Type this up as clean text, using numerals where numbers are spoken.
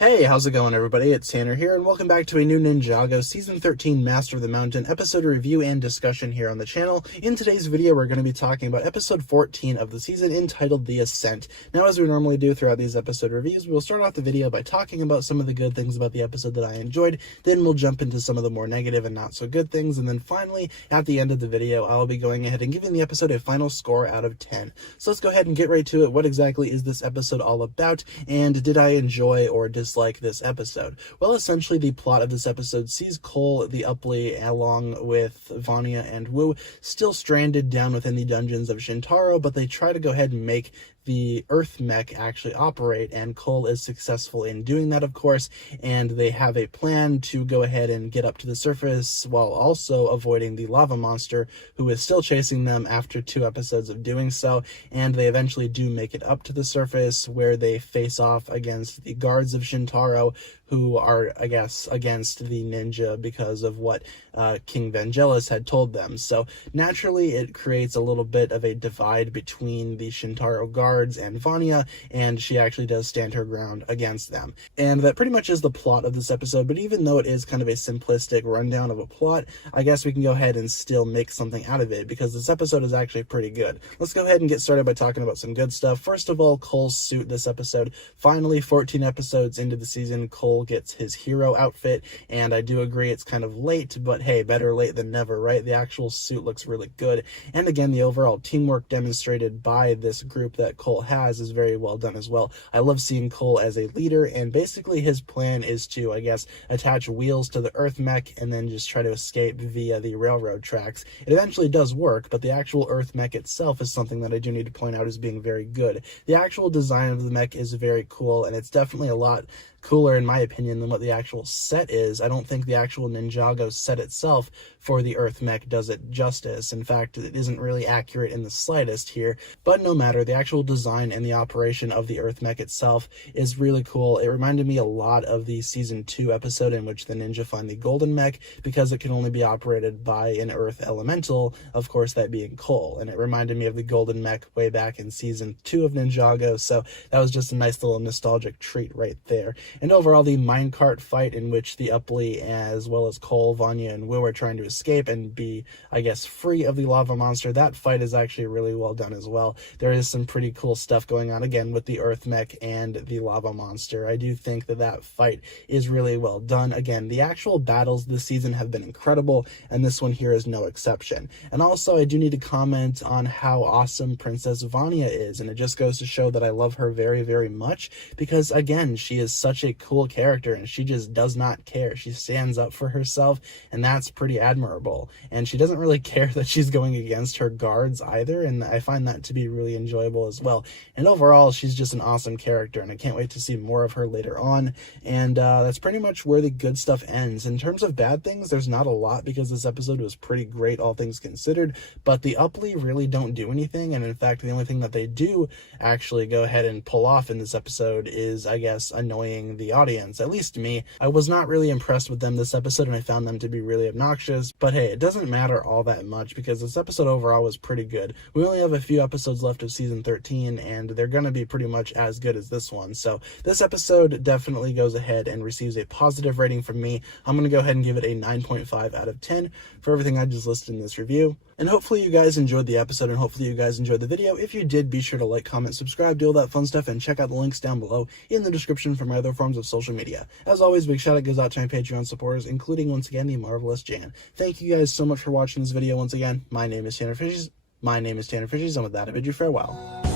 Hey, how's it going, everybody? It's Tanner here, and welcome back to a new Ninjago Season 13 Master of the Mountain episode review and discussion here on the channel. In today's video, we're going to be talking about episode 14 of the season, entitled The Ascent. Now, as we normally do throughout these episode reviews, we'll start off the video by talking about some of the good things about the episode that I enjoyed, then we'll jump into some of the more negative and not so good things, and then finally, at the end of the video, I'll be going ahead and giving the episode a final score out of 10. So let's go ahead and get right to it. What exactly is this episode all about, and did I enjoy or dislike this episode? Well, essentially the plot of this episode sees Cole the Upply along with Vanya and Wu still stranded down within the dungeons of Shintaro, but they try to go ahead and make the Earth mech actually operate, and Cole is successful in doing that, of course, and they have a plan to go ahead and get up to the surface while also avoiding the lava monster, who is still chasing them after 2 episodes of doing so, and they eventually do make it up to the surface, where they face off against the guards of Shintaro, who are, I guess, against the ninja because of what King Vangelis had told them. So naturally it creates a little bit of a divide between the Shintaro guards and Vanya, and she actually does stand her ground against them. And that pretty much is the plot of this episode, but even though it is kind of a simplistic rundown of a plot, I guess we can go ahead and still make something out of it, because this episode is actually pretty good. Let's go ahead and get started by talking about some good stuff. First of all, Cole's suit this episode. Finally, 14 episodes into the season, Cole gets his hero outfit, and I do agree it's kind of late, but hey, better late than never, right? The actual suit looks really good, and again, the overall teamwork demonstrated by this group that Cole has is very well done as well. I love seeing Cole as a leader, and basically his plan is to, I guess, attach wheels to the Earth mech and then just try to escape via the railroad tracks. It eventually does work, but the actual Earth mech itself is something that I do need to point out as being very good. The actual design of the mech is very cool, and it's definitely a lot cooler, in my opinion, than what the actual set is. I don't think the actual Ninjago set itself for the Earth mech does it justice. In fact, it isn't really accurate in the slightest here, but no matter, the actual design and the operation of the Earth mech itself is really cool. It reminded me a lot of the season 2 episode in which the ninja find the golden mech, because it can only be operated by an Earth elemental, of course that being Cole, and it reminded me of the golden mech way back in season 2 of Ninjago, so that was just a nice little nostalgic treat right there. And overall, the minecart fight in which the Upply, as well as Cole, Vanya, and Wu are trying to escape and be, I guess, free of the lava monster, that fight is actually really well done as well. There is some pretty cool stuff going on, again, with the Earth mech and the lava monster. I do think that that fight is really well done. Again, the actual battles this season have been incredible, and this one here is no exception. And also, I do need to comment on how awesome Princess Vanya is, and it just goes to show that I love her very, very much, because, again, she is such a cool character, and she just does not care. She stands up for herself, and that's pretty admirable. And she doesn't really care that she's going against her guards either, and I find that to be really enjoyable as well. And overall, she's just an awesome character, and I can't wait to see more of her later on. And that's pretty much where the good stuff ends. In terms of bad things, there's not a lot, because this episode was pretty great, all things considered, but the Upply really don't do anything, and in fact, the only thing that they do actually go ahead and pull off in this episode is, I guess, annoying the audience, at least me. I was not really impressed with them this episode, and I found them to be really obnoxious, but hey, it doesn't matter all that much, because this episode overall was pretty good. We only have a few episodes left of season 13, and they're gonna be pretty much as good as this one, so this episode definitely goes ahead and receives a positive rating from me. I'm gonna go ahead and give it a 9.5 out of 10 for everything I just listed in this review. And hopefully you guys enjoyed the episode, and hopefully you guys enjoyed the video. If you did, be sure to like, comment, subscribe, do all that fun stuff, and check out the links down below in the description for my other forms of social media. As always, big shout out goes out to my Patreon supporters, including, once again, the marvelous Jan. Thank you guys so much for watching this video once again. My name is TannerFishies, and with that, I bid you farewell.